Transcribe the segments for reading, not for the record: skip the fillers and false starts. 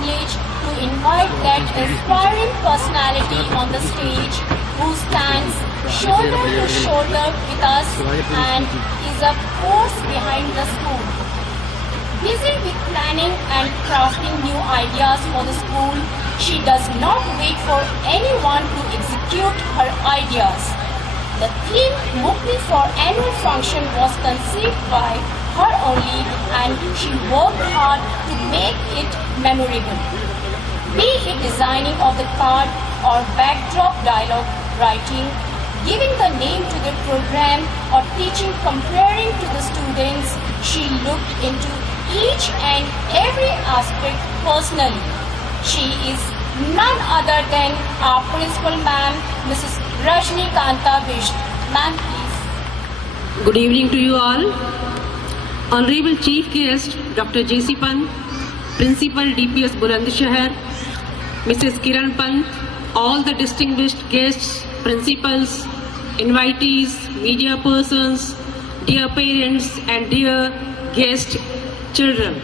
privilege to invite that aspiring personality on the stage who stands shoulder to shoulder with us and is a force behind the school. Busy with planning and crafting new ideas for the school, she does not wait for anyone to execute her ideas. The theme Mukti for annual function was conceived by her only, and she worked hard to make it memorable. Be it designing of the card or backdrop dialogue writing, giving the name to the program or teaching comparing to the students, she looked into each and every aspect personally. She is none other than our principal ma'am, Mrs. Rajni Kanta Bisht. Ma'am, please. Good evening to you all. Honorable Chief Guest, Dr. J.C. Pant, Principal DPS Bulandshahr, Mrs. Kiran Pant, all the distinguished guests, principals, invitees, media persons, dear parents and dear guest children.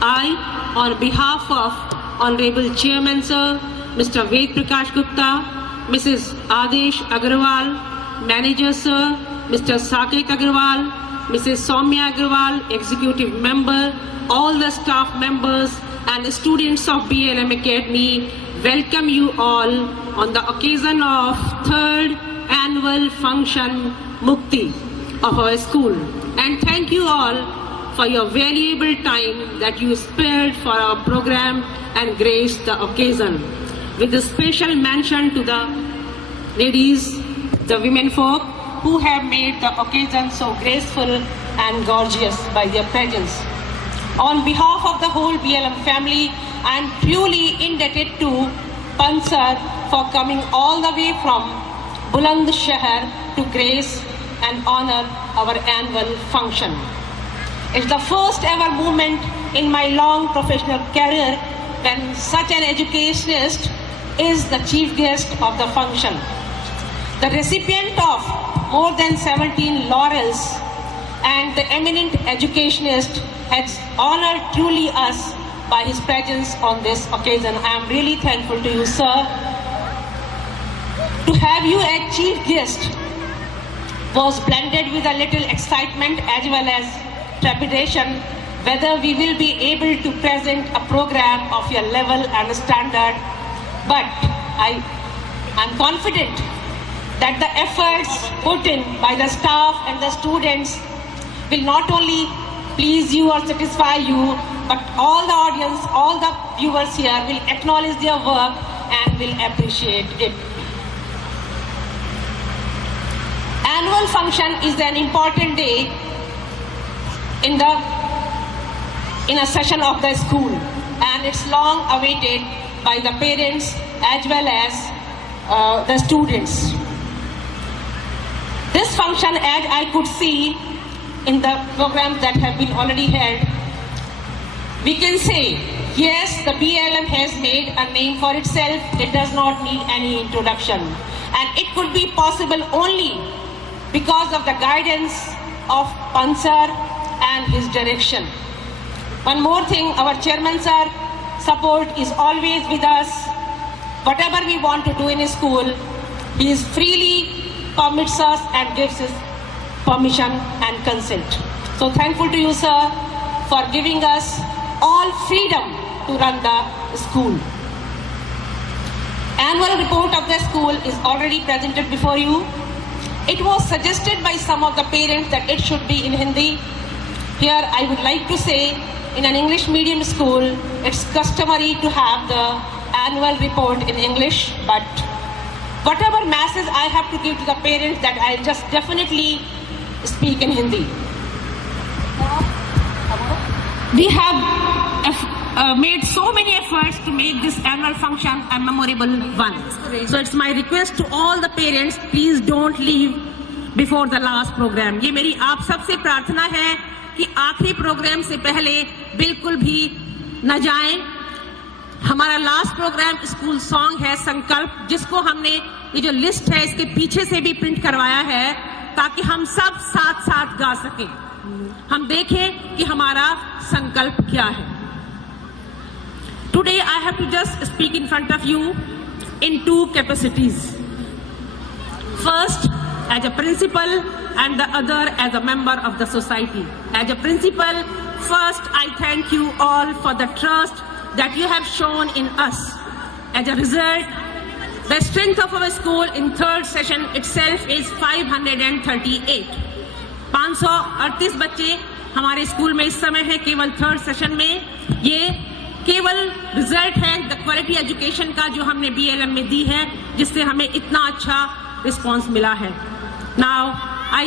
I, on behalf of Honorable Chairman Sir, Mr. Ved Prakash Gupta, Mrs. Adesh Agarwal, Manager Sir, Mr. Saket Agarwal, Mrs. Soumya Agarwal, Executive Member, all the staff members and the students of BLM Academy, welcome you all on the occasion of 3rd annual function Mukti of our school. And thank you all for your valuable time that you spared for our program and graced the occasion. With a special mention to the ladies, the women folk, who have made the occasion so graceful and gorgeous by their presence. On behalf of the whole BLM family, I am truly indebted to Pant sir for coming all the way from Bulandshahr to grace and honor our annual function. It's the first ever moment in my long professional career when such an educationist is the chief guest of the function. The recipient of more than 17 laurels and the eminent educationist has honored truly us by his presence on this occasion. I am really thankful to you, sir. To have you as chief guest was blended with a little excitement as well as trepidation whether we will be able to present a program of your level and standard. But I'm confident that the efforts put in by the staff and the students will not only please you or satisfy you, but all the audience, all the viewers here will acknowledge their work and will appreciate it. Annual function is an important day in a session of the school, and it's long awaited by the parents as well as the students. This function, as I could see in the programs that have been already held, we can say, yes, the BLM has made a name for itself. It does not need any introduction. And it could be possible only because of the guidance of Pant sir and his direction. One more thing, our chairman sir support is always with us. Whatever we want to do in school, he is freely permits us and gives his permission and consent. So thankful to you, sir, for giving us all freedom to run the school. Annual report of the school is already presented before you. It was suggested by some of the parents that it should be in Hindi. Here I would like to say, in an English medium school, it's customary to have the annual report in English, but whatever message I have to give to the parents, that I'll just definitely speak in Hindi. We have made so many efforts to make this annual function a memorable one. So it's my request to all the parents, please don't leave before the last program. ये मेरी आप सबसे प्रार्थना है कि आखिरी programme से पहले बिल्कुल भी न जाएं। हमारा लास्ट प्रोग्राम स्कूल सॉन्ग है संकल्प, जिसको हमने ये जो लिस्ट है इसके पीछे से भी प्रिंट करवाया है ताकि हम सब साथ साथ गा सकें, हम देखें कि हमारा संकल्प क्या है। Today I have to just speak in front of you in two capacities. First, as a principal, and the other as a member of the society. As a principal, first I thank you all for the trust that you have shown in us. As a result, the strength of our school in third session itself is 538. 538 बच्चे हमारे school में इस समय है केवल third session में। ये केवल रिजल्ट है द क्वालिटी एजुकेशन का जो हमने BLM में दी है, जिससे हमें इतना अच्छा रिस्पॉन्स मिला है। Now I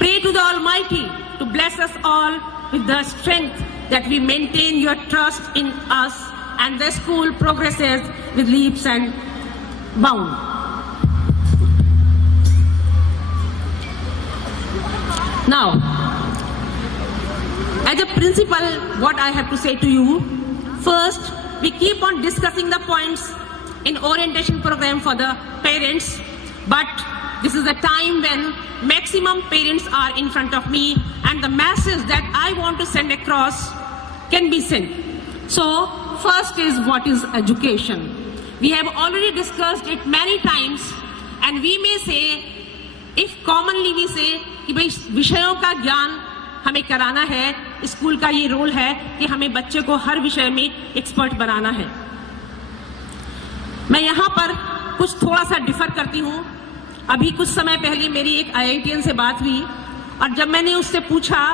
pray to the Almighty to bless us all with the strength that we maintain your trust in us and the school progresses with leaps and bounds. Now, as a principal, what I have to say to you, first, we keep on discussing the points in orientation program for the parents, but this is a time when maximum parents are in front of me and the message that I want to send across can be sent. So, first is what is education. We have already discussed it many times and we may say, if commonly we say कि भाई विषयों का ज्ञान हमें कराना है, school का ये रोल है कि हमें बच्चे को हर विषय में एक्सपर्ट बनाना है। मैं यहाँ पर कुछ थोड़ा सा डिफर करती हूँ। अभी कुछ समय पहले मेरी एक IITian से बात हुई और जब मैंने उससे पूछा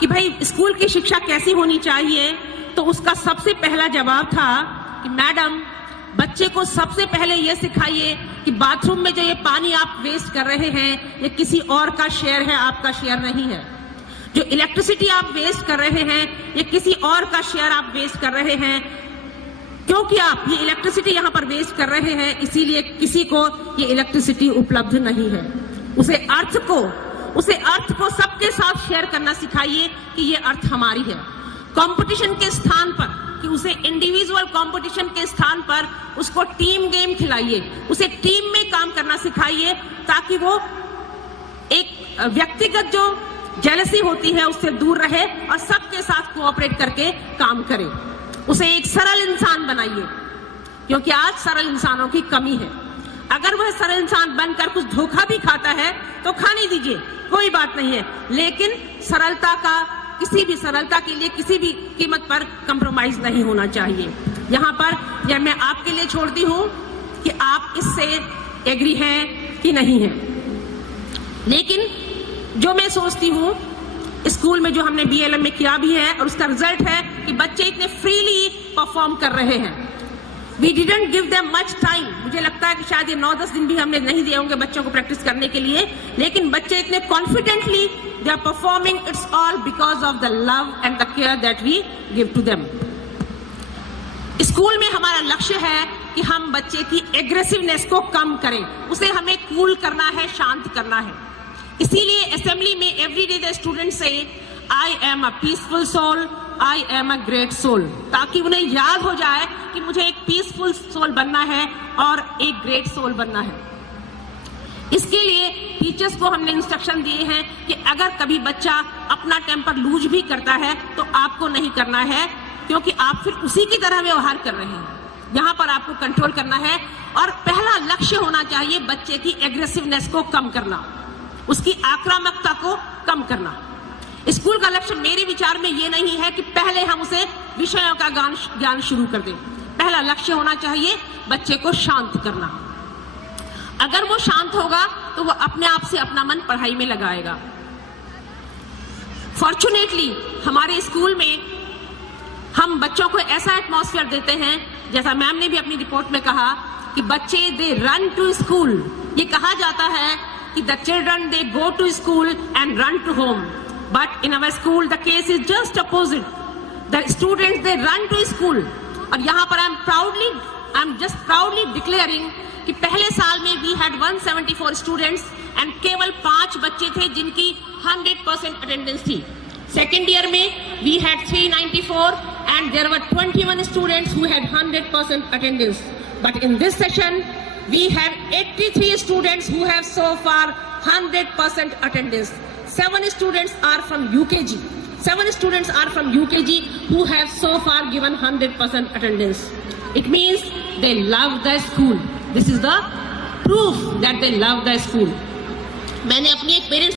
कि भाई स्कूल की शिक्षा कैसी होनी चाहिए, तो उसका सबसे पहला जवाब था कि मैडम, बच्चे को सबसे पहले ये सिखाइए कि बाथरूम में जो ये पानी आप वेस्ट कर रहे हैं, ये किसी और का शेयर है, आपका शेयर नहीं है। जो इलेक्ट्रिसिटी आप वेस्ट कर रहे हैं, ये किसी और का शेयर आप वेस्ट कर रहे हैं। क्योंकि आप ये इलेक्ट्रिसिटी यहाँ पर वेस्ट कर रहे हैं, इसीलिए किसी को ये इलेक्ट्रिसिटी उपलब्ध नहीं है। उसे अर्थ को सबके साथ शेयर करना सिखाइए कि ये अर्थ हमारी है। कंपटीशन के स्थान पर, कि उसे इंडिविजुअल कंपटीशन के स्थान पर उसको टीम गेम खिलाइए, उसे टीम में काम करना सिखाइए, ताकि वो एक व्यक्तिगत जो जेलसी होती है उससे दूर रहे और सबके साथ कोऑपरेट करके काम करे। उसे एक सरल इंसान बनाइए, क्योंकि आज सरल इंसानों की कमी है। अगर वह सरल इंसान बनकर कुछ धोखा भी खाता है तो खाने दीजिए, कोई बात नहीं है, लेकिन किसी भी सरलता के लिए किसी भी कीमत पर कंप्रोमाइज नहीं होना चाहिए। यहाँ पर यह मैं आपके लिए छोड़ती हूँ कि आप इससे एग्री हैं कि नहीं हैं। लेकिन जो मैं सोचती हूँ, स्कूल में जो हमने BLM में किया भी है और उसका रिजल्ट है कि बच्चे इतने फ्रीली परफॉर्म कर रहे हैं। We didn't give them much time. मुझे लगता है कि शायद ये 9-10 दिन भी हमने नहीं दिए होंगे बच्चों को प्रैक्टिस करने के लिए, लेकिन बच्चे इतने confidently they are performing. It's all because of the love and the care that we give to them. School में हमारा लक्ष्य है कि हम बच्चे की एग्रेसिवनेस को कम करें, उसे हमें कूल करना है, शांत करना है। इसीलिए असेंबली में एवरी डे द स्टूडेंट्स से I am a peaceful soul, I am a great soul, ताकि उन्हें याद हो जाए कि मुझे एक पीसफुल सोल बनना है और एक ग्रेट सोल बनना है। इसके लिए टीचर्स को हमने इंस्ट्रक्शन दिए हैं कि अगर कभी बच्चा अपना टेम्पर लूज भी करता है तो आपको नहीं करना है, क्योंकि आप फिर उसी की तरह व्यवहार कर रहे हैं। यहाँ पर आपको कंट्रोल करना है और पहला लक्ष्य होना चाहिए बच्चे की एग्रेसिवनेस को कम करना, उसकी आक्रामकता को कम करना। स्कूल का लक्ष्य मेरे विचार में ये नहीं है कि पहले हम उसे विषयों का ज्ञान शुरू कर दें। पहला लक्ष्य होना चाहिए बच्चे को शांत करना। अगर वो शांत होगा तो वो अपने आप से अपना मन पढ़ाई में लगाएगा। फॉर्चुनेटली हमारे स्कूल में हम बच्चों को ऐसा एटमॉस्फेयर देते हैं, जैसा मैम ने भी अपनी रिपोर्ट में कहा कि बच्चे दे रन टू स्कूल। ये कहा जाता है कि the children they go to school and run to home, but in our school the case is just opposite. The students they run to school. और यहाँ पर I am just proudly declaring कि पहले साल में वी हैड 174 स्टूडेंट्स एंड केवल 5 बच्चे थे जिनकी 100% अटेंडेंस थी। सेकेंड ईयर में we had 394 and there were 21 students who had 100% attendance. But in this session we have 83 students who have so far 100% attendance. 7 students are from UKG, 7 students are from UKG who have so far given 100% attendance. It means they love the school. This is the proof that they love the school. मैंने अपनी एक parents